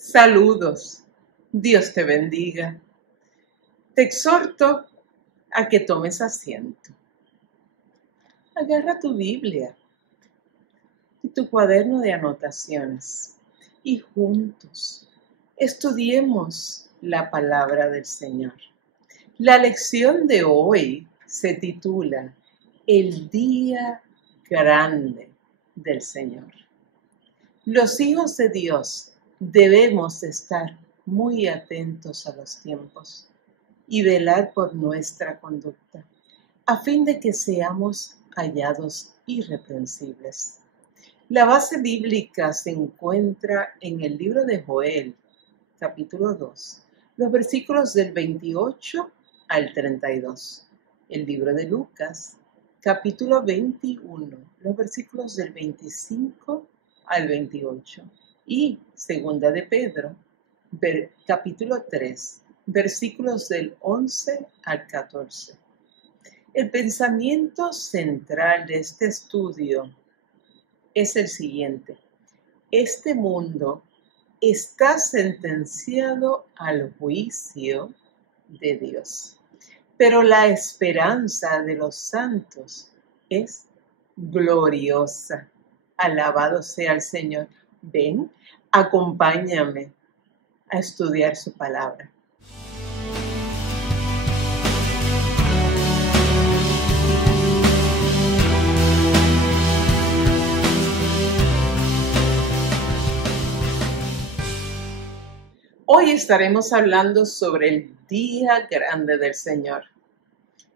Saludos, Dios te bendiga. Te exhorto a que tomes asiento. Agarra tu Biblia y tu cuaderno de anotaciones y juntos estudiemos la palabra del Señor. La lección de hoy se titula El día grande del Señor. Los hijos de Dios debemos estar muy atentos a los tiempos y velar por nuestra conducta, a fin de que seamos hallados irreprensibles. La base bíblica se encuentra en el libro de Joel, capítulo 2, los versículos del 28 al 32. El libro de Lucas, capítulo 21, los versículos del 25 al 28. Y segunda de Pedro, capítulo 3, versículos del 11 al 14. El pensamiento central de este estudio es el siguiente. Este mundo está sentenciado al juicio de Dios, pero la esperanza de los santos es gloriosa. Alabado sea el Señor. Ven, acompáñame a estudiar su palabra. Hoy estaremos hablando sobre el día grande del Señor.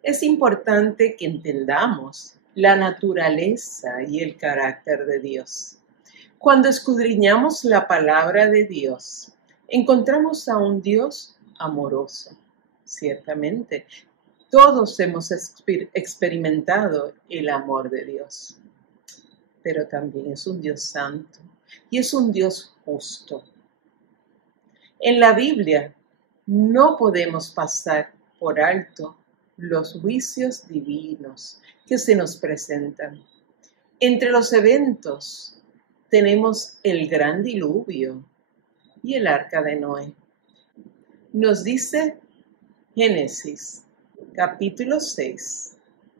Es importante que entendamos la naturaleza y el carácter de Dios. Cuando escudriñamos la palabra de Dios, encontramos a un Dios amoroso. Ciertamente, todos hemos experimentado el amor de Dios, pero también es un Dios santo y es un Dios justo. En la Biblia no podemos pasar por alto los juicios divinos que se nos presentan. Entre los eventos tenemos el gran diluvio y el arca de Noé. Nos dice Génesis, capítulo 6,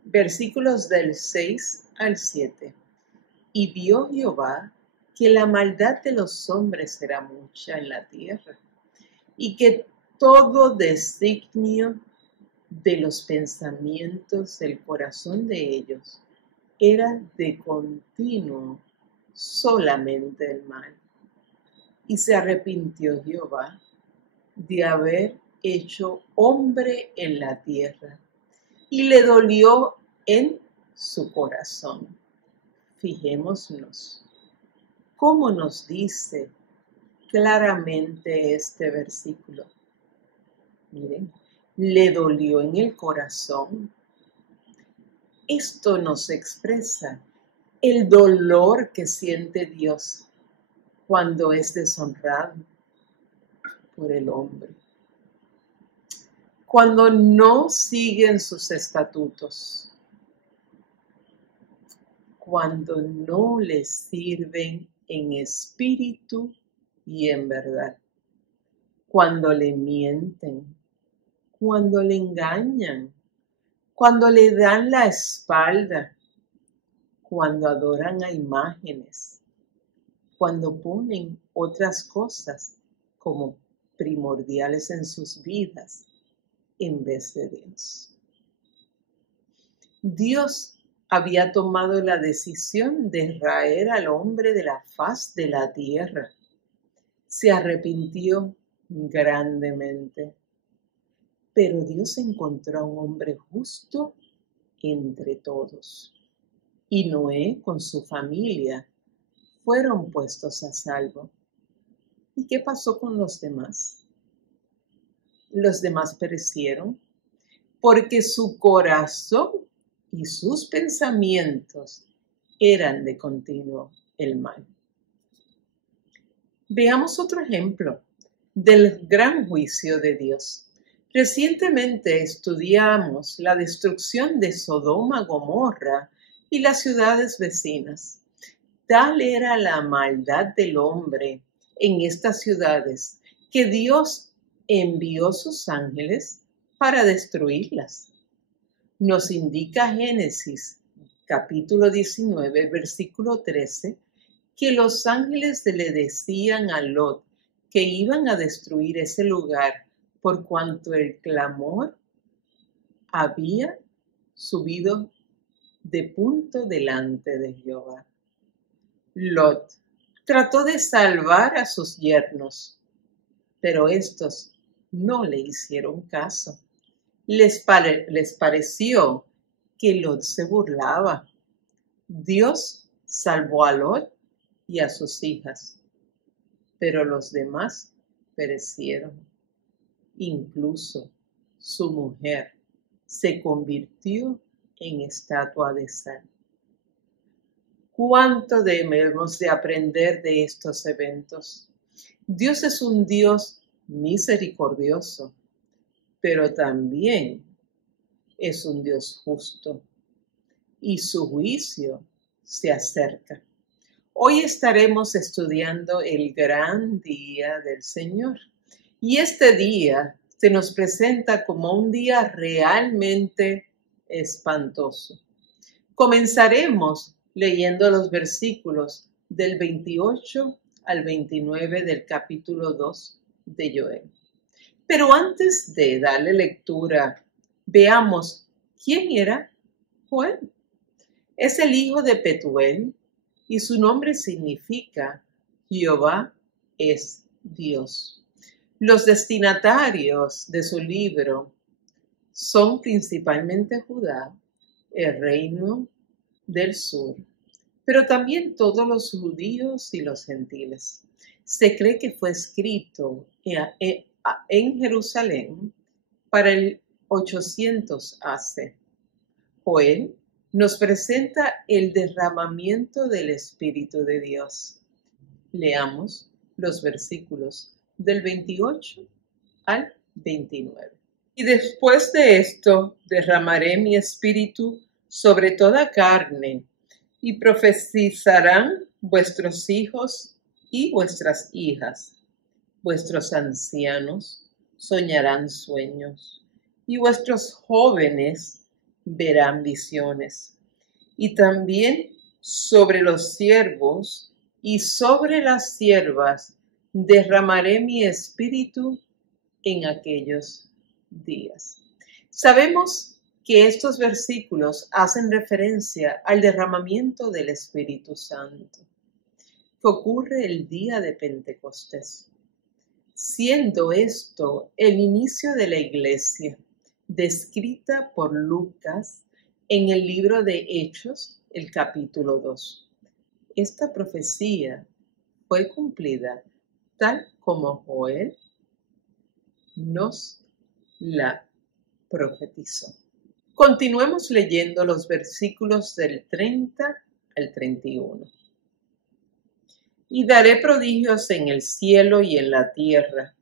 versículos del 6 al 7. Y vio Jehová que la maldad de los hombres era mucha en la tierra, y que todo designio de los pensamientos del corazón de ellos era de continuo solamente el mal. Y se arrepintió Jehová de haber hecho hombre en la tierra, y le dolió en su corazón. Fijémonos cómo nos dice claramente este versículo. Miren, le dolió en el corazón. Esto nos expresa el dolor que siente Dios cuando es deshonrado por el hombre, cuando no siguen sus estatutos, cuando no les sirven en espíritu y en verdad, cuando le mienten, cuando le engañan, cuando le dan la espalda, cuando adoran a imágenes, cuando ponen otras cosas como primordiales en sus vidas en vez de Dios. Dios había tomado la decisión de raer al hombre de la faz de la tierra. Se arrepintió grandemente. Pero Dios encontró a un hombre justo entre todos. Y Noé con su familia fueron puestos a salvo. ¿Y qué pasó con los demás? Los demás perecieron porque su corazón y sus pensamientos eran de continuo el mal. Veamos otro ejemplo del gran juicio de Dios. Recientemente estudiamos la destrucción de Sodoma, Gomorra y las ciudades vecinas. Tal era la maldad del hombre en estas ciudades que Dios envió sus ángeles para destruirlas. Nos indica Génesis capítulo 19, versículo 13, que los ángeles le decían a Lot que iban a destruir ese lugar por cuanto el clamor había subido de punto delante de Jehová. Lot trató de salvar a sus yernos, pero estos no le hicieron caso. Les pareció que Lot se burlaba. Dios salvó a Lot y a sus hijas, pero los demás perecieron. Incluso su mujer se convirtió en estatua de sal. ¿Cuánto debemos de aprender de estos eventos? Dios es un Dios misericordioso, pero también es un Dios justo y su juicio se acerca. Hoy estaremos estudiando el gran día del Señor y este día se nos presenta como un día realmente espantoso. Comenzaremos leyendo los versículos del 28 al 29 del capítulo 2 de Joel. Pero antes de darle lectura, veamos quién era Joel. Es el hijo de Petuel y su nombre significa Jehová es Dios. Los destinatarios de su libro son principalmente Judá, el reino del sur, pero también todos los judíos y los gentiles. Se cree que fue escrito en Jerusalén para el 800 AC. Joel nos presenta el derramamiento del Espíritu de Dios. Leamos los versículos del 28 al 29. Y después de esto derramaré mi espíritu sobre toda carne, y profetizarán vuestros hijos y vuestras hijas. Vuestros ancianos soñarán sueños, y vuestros jóvenes verán visiones. Y también sobre los siervos y sobre las siervas derramaré mi espíritu en aquellos días. Sabemos que estos versículos hacen referencia al derramamiento del Espíritu Santo, que ocurre el día de Pentecostés, siendo esto el inicio de la iglesia, descrita por Lucas en el libro de Hechos, el capítulo 2. Esta profecía fue cumplida tal como Joel nos la profetizó. Continuemos leyendo los versículos del 30 al 31. Y daré prodigios en el cielo y en la tierra,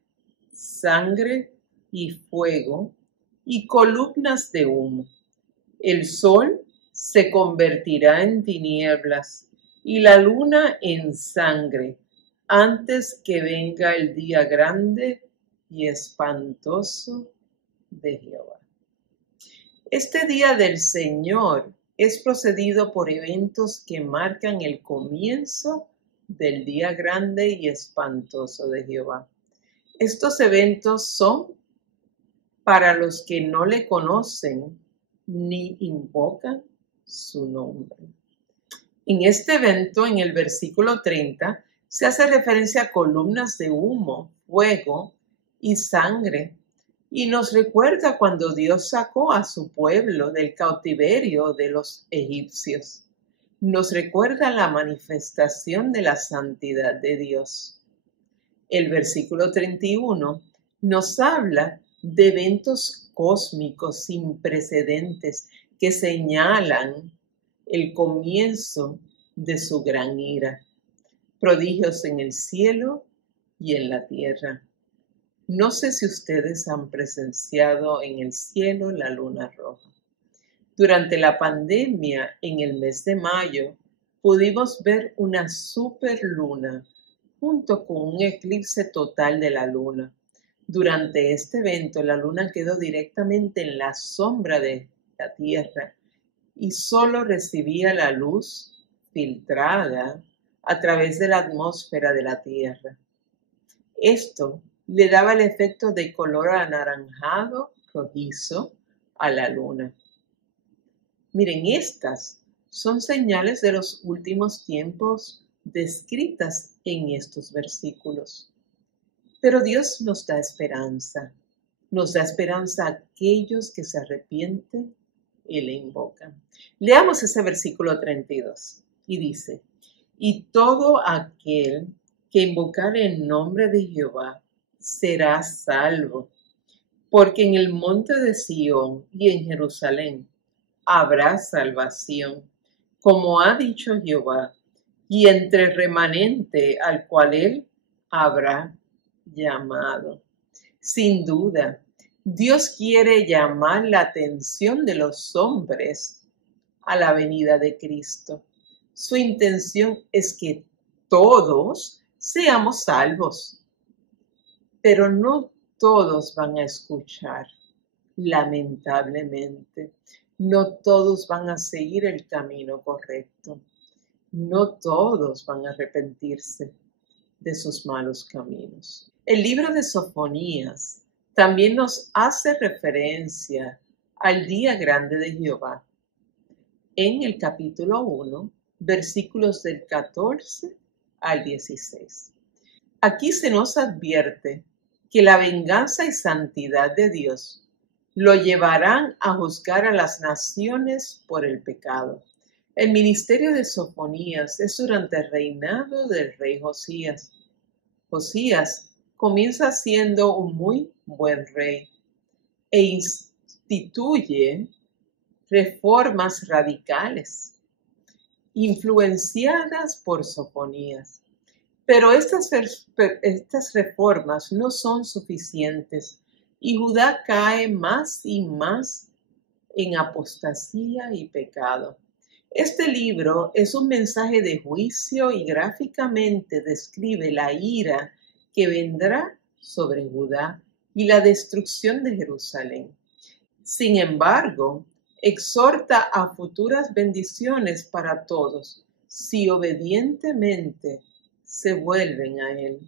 sangre y fuego y columnas de humo. El sol se convertirá en tinieblas y la luna en sangre, antes que venga el día grande y espantoso de Jehová. Este día del Señor es precedido por eventos que marcan el comienzo del día grande y espantoso de Jehová. Estos eventos son para los que no le conocen ni invocan su nombre. En este evento, en el versículo 30, se hace referencia a columnas de humo, fuego y sangre, y nos recuerda cuando Dios sacó a su pueblo del cautiverio de los egipcios. Nos recuerda la manifestación de la santidad de Dios. El versículo 31 nos habla de eventos cósmicos sin precedentes que señalan el comienzo de su gran ira. Prodigios en el cielo y en la tierra. No sé si ustedes han presenciado en el cielo la luna roja. Durante la pandemia, en el mes de mayo, pudimos ver una superluna junto con un eclipse total de la luna. Durante este evento, la luna quedó directamente en la sombra de la Tierra y solo recibía la luz filtrada a través de la atmósfera de la Tierra. Esto le daba el efecto de color anaranjado rojizo a la luna. Miren, estas son señales de los últimos tiempos descritas en estos versículos. Pero Dios nos da esperanza a aquellos que se arrepienten y le invocan. Leamos ese versículo 32 y dice, y todo aquel que invocare el nombre de Jehová será salvo, porque en el monte de Sión y en Jerusalén habrá salvación, como ha dicho Jehová, y entre el remanente al cual él habrá llamado. Sin duda, Dios quiere llamar la atención de los hombres a la venida de Cristo. Su intención es que todos seamos salvos, pero no todos van a escuchar, lamentablemente. No todos van a seguir el camino correcto. No todos van a arrepentirse de sus malos caminos. El libro de Sofonías también nos hace referencia al día grande de Jehová. En el capítulo 1, versículos del 14 al 16. Aquí se nos advierte que la venganza y santidad de Dios lo llevarán a juzgar a las naciones por el pecado. El ministerio de Sofonías es durante el reinado del rey Josías. Josías comienza siendo un muy buen rey e instituye reformas radicales, influenciadas por Sofonías. Pero estas reformas no son suficientes y Judá cae más y más en apostasía y pecado. Este libro es un mensaje de juicio y gráficamente describe la ira que vendrá sobre Judá y la destrucción de Jerusalén. Sin embargo, exhorta a futuras bendiciones para todos si obedientemente se vuelven a Él.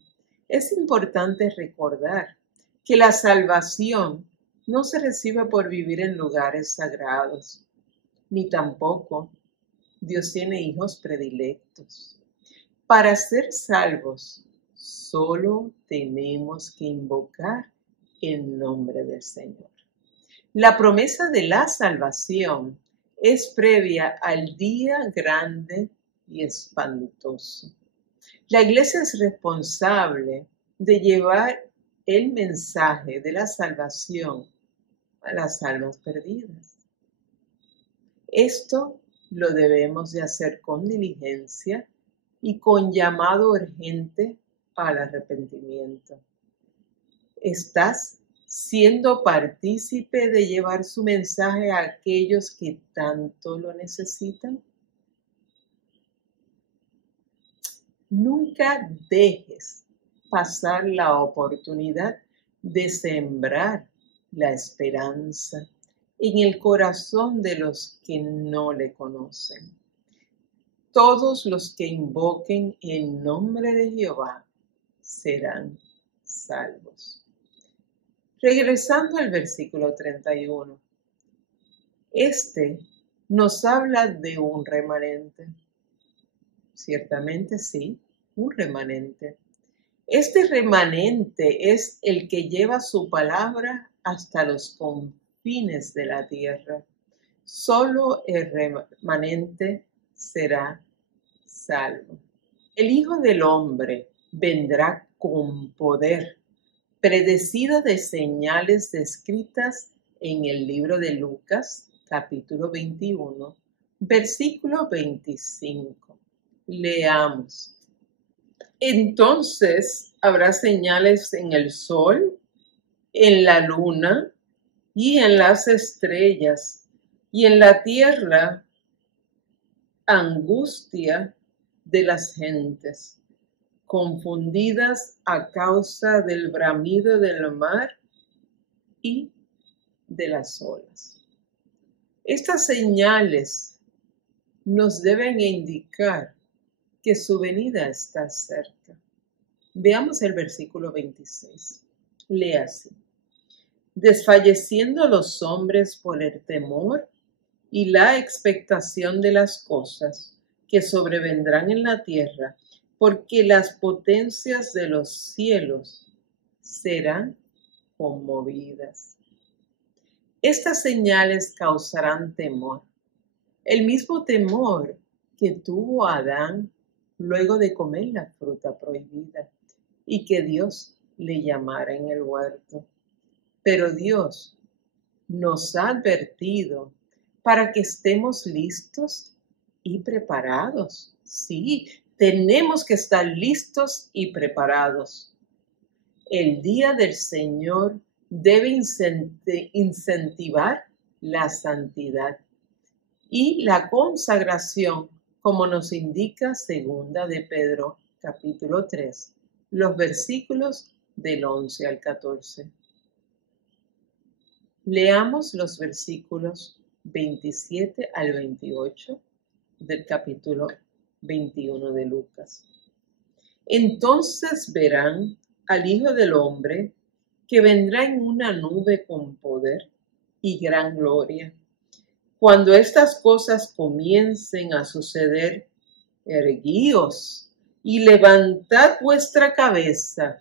Es importante recordar que la salvación no se recibe por vivir en lugares sagrados, ni tampoco Dios tiene hijos predilectos. Para ser salvos, solo tenemos que invocar el nombre del Señor. La promesa de la salvación es previa al día grande y espantoso. La iglesia es responsable de llevar el mensaje de la salvación a las almas perdidas. Esto lo debemos de hacer con diligencia y con llamado urgente al arrepentimiento. ¿Estás siendo partícipe de llevar su mensaje a aquellos que tanto lo necesitan? Nunca dejes pasar la oportunidad de sembrar la esperanza en el corazón de los que no le conocen. Todos los que invoquen el nombre de Jehová serán salvos. Regresando al versículo 31, este nos habla de un remanente. Ciertamente sí, un remanente. Este remanente es el que lleva su palabra hasta los confines de la tierra. Solo el remanente será salvo. El Hijo del Hombre vendrá con poder, predecido de señales descritas en el libro de Lucas, capítulo 21, versículo 25. Leamos. Entonces habrá señales en el sol, en la luna y en las estrellas, y en la tierra angustia de las gentes, confundidas a causa del bramido del mar y de las olas. Estas señales nos deben indicar que su venida está cerca. Veamos el versículo 26. Léase. Desfalleciendo los hombres por el temor y la expectación de las cosas que sobrevendrán en la tierra, porque las potencias de los cielos serán conmovidas. Estas señales causarán temor, el mismo temor que tuvo Adán luego de comer la fruta prohibida y que Dios le llamara en el huerto. Pero Dios nos ha advertido para que estemos listos y preparados. Sí, tenemos que estar listos y preparados. El día del Señor debe incentivar la santidad y la consagración, como nos indica segunda de Pedro, capítulo 3, los versículos del 11 al 14. Leamos los versículos 27 al 28 del capítulo 21 de Lucas. Entonces verán al Hijo del Hombre que vendrá en una nube con poder y gran gloria. Cuando estas cosas comiencen a suceder, erguíos y levantad vuestra cabeza,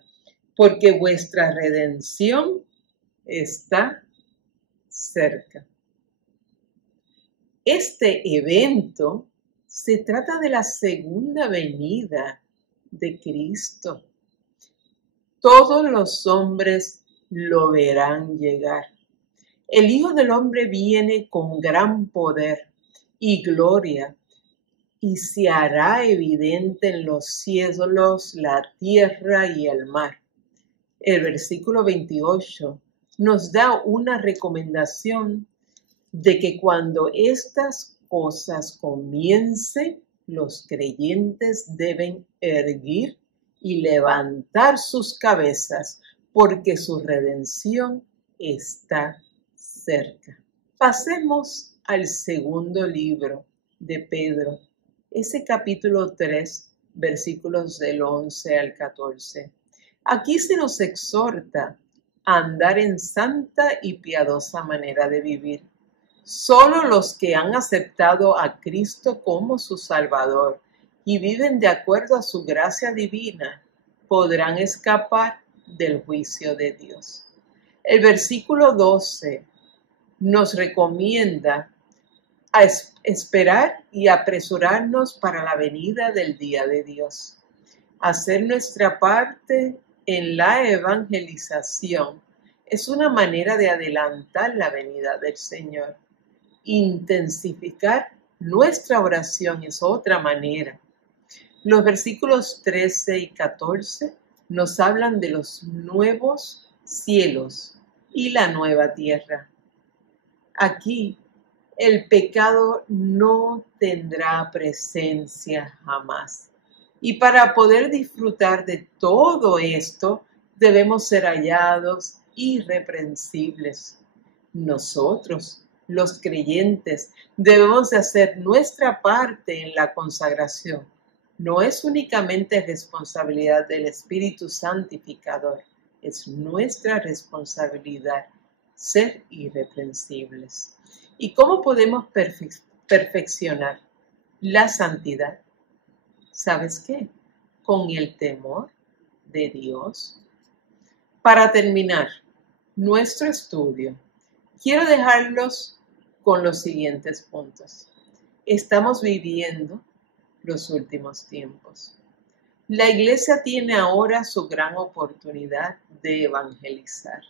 porque vuestra redención está cerca. Este evento se trata de la segunda venida de Cristo. Todos los hombres lo verán llegar. El Hijo del Hombre viene con gran poder y gloria y se hará evidente en los cielos, la tierra y el mar. El versículo 28 nos da una recomendación de que cuando estas cosas comiencen, los creyentes deben erguir y levantar sus cabezas, porque su redención está cerca. Pasemos al segundo libro de Pedro, ese capítulo 3, versículos del 11 al 14. Aquí se nos exhorta a andar en santa y piadosa manera de vivir. Solo los que han aceptado a Cristo como su Salvador y viven de acuerdo a su gracia divina podrán escapar del juicio de Dios. El versículo 12 nos recomienda a esperar y apresurarnos para la venida del día de Dios. Hacer nuestra parte en la evangelización es una manera de adelantar la venida del Señor. Intensificar nuestra oración es otra manera. Los versículos 13 y 14 nos hablan de los nuevos cielos y la nueva tierra. Aquí el pecado no tendrá presencia jamás. Y para poder disfrutar de todo esto, debemos ser hallados irreprensibles. Nosotros, los creyentes, debemos de hacer nuestra parte en la consagración. No es únicamente responsabilidad del Espíritu Santificador, es nuestra responsabilidad ser irreprensibles. ¿Y cómo podemos perfeccionar la santidad? ¿Sabes qué? Con el temor de Dios. Para terminar nuestro estudio, quiero dejarlos con los siguientes puntos. Estamos viviendo los últimos tiempos. La iglesia tiene ahora su gran oportunidad de evangelizar.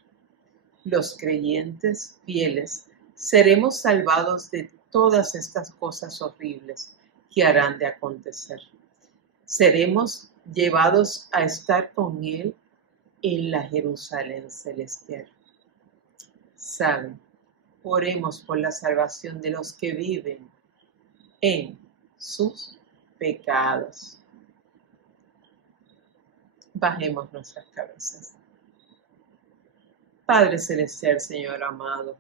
Los creyentes fieles seremos salvados de todas estas cosas horribles que harán de acontecer. Seremos llevados a estar con Él en la Jerusalén celestial. Saben, oremos por la salvación de los que viven en sus pecados. Bajemos nuestras cabezas. Padre Celestial, Señor amado,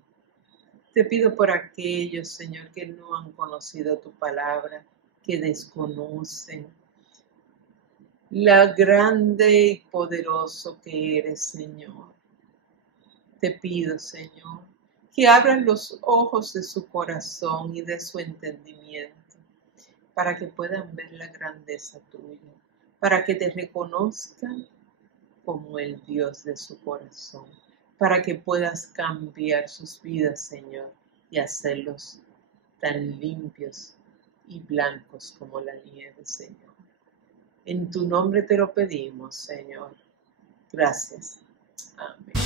te pido por aquellos, Señor, que no han conocido tu palabra, que desconocen la grande y poderoso que eres, Señor. Te pido, Señor, que abran los ojos de su corazón y de su entendimiento para que puedan ver la grandeza tuya, para que te reconozcan como el Dios de su corazón, para que puedas cambiar sus vidas, Señor, y hacerlos tan limpios y blancos como la nieve, Señor. En tu nombre te lo pedimos, Señor. Gracias. Amén.